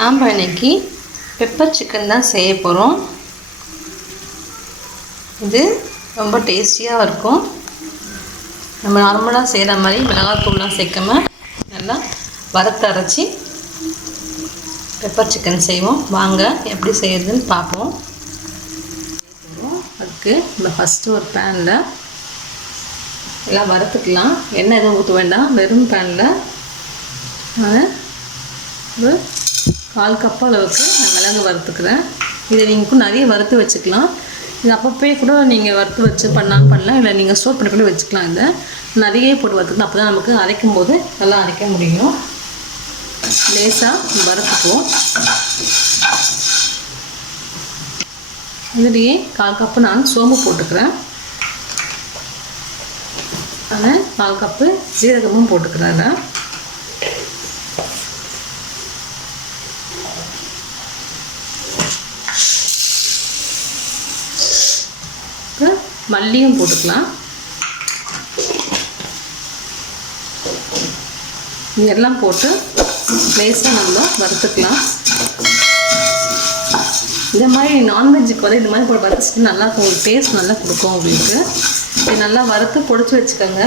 நாம் இன்னைக்கு pepper chicken தான் செய்ய போகிறோம். இது ரொம்ப டேஸ்டியாக இருக்கும். நம்ம நார்மலாக செய்கிற மாதிரி மிளகாத்தூள்லாம் சேர்க்காம நல்லா வறுத்து அரைச்சி பெப்பர் சிக்கன் செய்வோம். வாங்க எப்படி செய்யறதுன்னு பார்ப்போம். அதுக்கு நம்ம ஃபஸ்ட்டு ஒரு பேனில் எல்லாம் வறுத்துக்கலாம். எண்ணெய் எதுவும் ஊற்ற வேண்டாம். வெறும் பேனில் நான் ஒரு 1/4 கப் அளவுக்கு நான் மிளகு வறுத்துக்கிறேன். இதை நீங்கள் நிறைய வறுத்து வச்சுக்கலாம். இது அப்பப்போ கூட நீங்கள் வறுத்து வச்சு பண்ணலாம், இல்லை நீங்கள் ஸ்டோர் பண்ணி கூட வச்சுக்கலாம். இதை நிறைய போட்டு வறுத்துக்கலாம். அப்போ தான் நமக்கு அரைக்கும் போது நல்லா அரைக்க முடியும். லேசாக வறுத்துக்குவோம். இதுலேயே 1/4 கப்பு நான் சோம்பு போட்டுக்கிறேன். நான் 1/4 கப்பு ஜீரகமும் போட்டுக்கிறேன். மல்லியும் போட்டுக்கலாம். இதெல்லாம் போட்டு லேசாக நம்ம வறுத்துக்கலாம். இந்த மாதிரி நான்வெஜ்ஜுக்கு வந்து இந்த மாதிரி போட்டு வறுத்துட்டு நல்லா உங்களுக்கு டேஸ்ட் நல்லா கொடுக்கும். உங்களுக்கு இது நல்லா வறுத்து பொடிச்சு வச்சுக்கோங்க.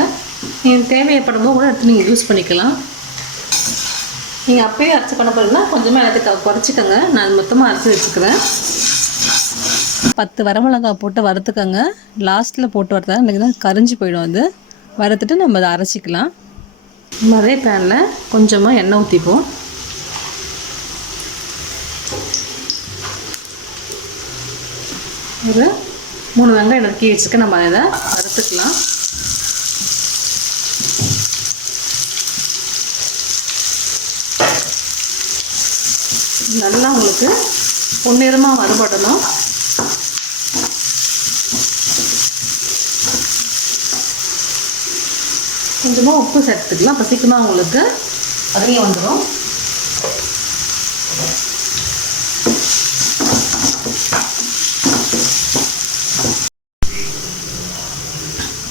நீங்கள் தேவைப்படும் போது கூட எடுத்து நீங்கள் யூஸ் பண்ணிக்கலாம். நீங்கள் அப்போயே அரைச்சி பண்ண போகிறீங்கன்னா கொஞ்சமாக எல்லாத்தையும் குறைச்சிக்கோங்க. நான் மொத்தமாக அரைச்சி வச்சுக்கிறேன். 10 வரமிளகாய் போட்டு வறுத்துக்கோங்க. லாஸ்ட்டில் போட்டு வறுத்தா இன்றைக்கி தான் கரிஞ்சு போயிடும். அது வறுத்துட்டு நம்ம அதை அரைச்சிக்கலாம். அதே பேனில் கொஞ்சமாக எண்ணெய் ஊற்றிப்போம். ஒரு 3 வெங்காயம் நறுக்கி வச்சுக்க நம்ம அதை வறுத்துக்கலாம். நல்லா உங்களுக்கு பொன்னிறமாக வறுபடணும். கொஞ்சமாக உப்பு சேர்த்துக்கலாம். அப்போ சீக்கிரமாக உங்களுக்கு வதங்கி வந்துடும்.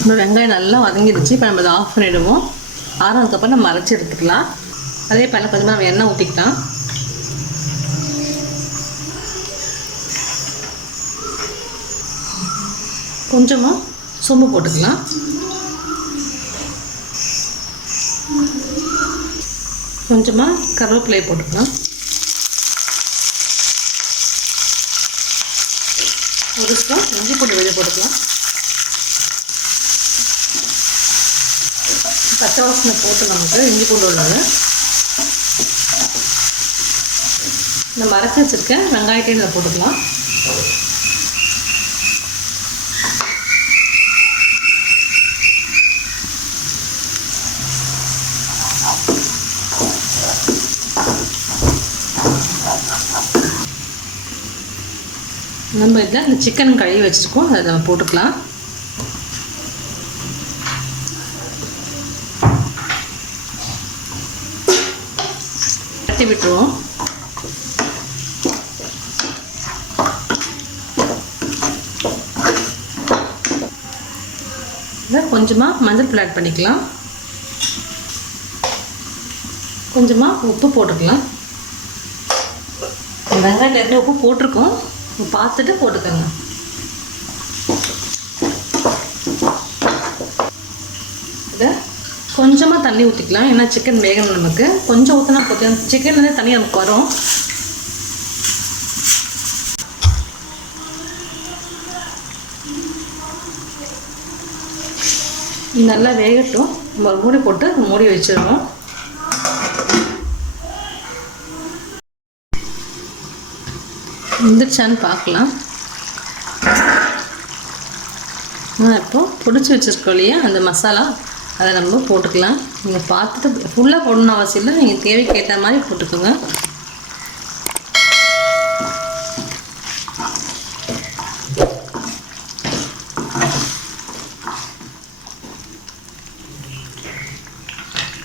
இந்த வெங்காயம் நல்லா வதங்கிடுச்சு. இப்போ நம்ம அதை ஆஃப் பண்ணிவிடுவோம். ஆறுனதுக்கப்புறம் நம்ம அரைச்சி எடுத்துக்கலாம். அதே பேனில் கொஞ்சமாக நம்ம எண்ணெய் ஊற்றிக்கலாம். கொஞ்சமாக சோம்பு போட்டுக்கலாம். கொஞ்சமாக கருவேப்பிலை போட்டுக்கலாம். ஒரு ஸ்பூன் இஞ்சி பூண்டு விழுது போட்டுக்கலாம். பச்சை வாசனை போட்டு நமக்கு இஞ்சி பூண்டு உள்ளது நம்ம அரைச்சி வச்சுருக்கேன் வெங்காயத்தையும் இதில் போட்டுக்கலாம். நம்ம இதில் இந்த சிக்கன் கழுவி வச்சுருக்கோம். அதை நம்ம போட்டுக்கலாம். தட்டி விட்டுருவோம். இதை கொஞ்சமாக மஞ்சள் தூள் ஆட் பண்ணிக்கலாம். கொஞ்சமாக உப்பு போட்டுக்கலாம். வெங்காயத்தில் உப்பு போட்டிருக்கோம். பார்த்துட்டு போட்டுக்கோங்க. இதை கொஞ்சமாக தண்ணி ஊற்றிக்கலாம். ஏன்னா சிக்கன் வேகணும். நமக்கு கொஞ்சம் ஊற்றினா போதும். சிக்கன்லேருந்து தண்ணி நமக்கு வரும். நல்லா வேகட்டும். நம்ம மூடி போட்டு மூடி வச்சிடுவோம். வந்துருச்சான்னு பார்க்கலாம். இப்போ பொடிச்சு வச்சுருக்கோம் இல்லையா அந்த மசாலா, அதை நம்ம போட்டுக்கலாம். நீங்கள் பார்த்துட்டு ஃபுல்லாக போடணும்னு அவசியம் இல்லை. நீங்கள் தேவைக்கு ஏற்ற மாதிரி போட்டுக்கோங்க.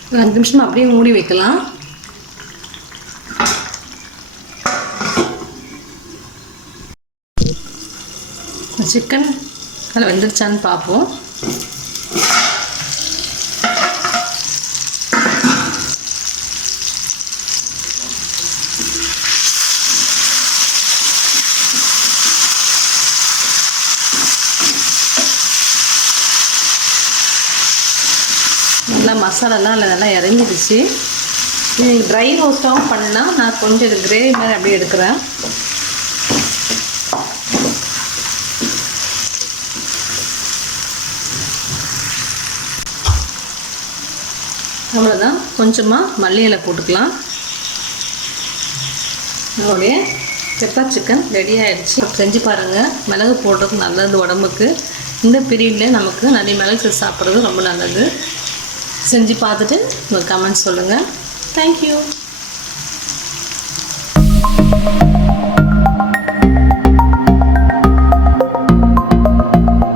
ஒரு 5 நிமிஷம் அப்படியே மூடி வைக்கலாம். சிக்கன் அதில் வெந்துருச்சான்னு பார்ப்போம். நல்லா மசாலாலாம் அதில் நல்லா இறங்கிடுச்சு. இது ட்ரை ரோஸ்ட்டாகவும் பண்ணலாம். நான் கொஞ்சம் இது கிரேவி மாதிரி அப்படியே எடுக்கிறேன். அவ்வளோதான். கொஞ்சமாக மல்லி இலை போட்டுக்கலாம். நம்மளுடைய பெப்பர் சிக்கன் ரெடி ஆகிடுச்சு. செஞ்சு பாருங்கள். மிளகு போடுறது நல்லது உடம்புக்கு. இந்த பீரியடில் நமக்கு நிறைய மிளகு சாப்பிட்றது ரொம்ப நல்லது. செஞ்சு பார்த்துட்டு உங்கள் கமெண்ட்ஸ் சொல்லுங்கள். தேங்க்யூ.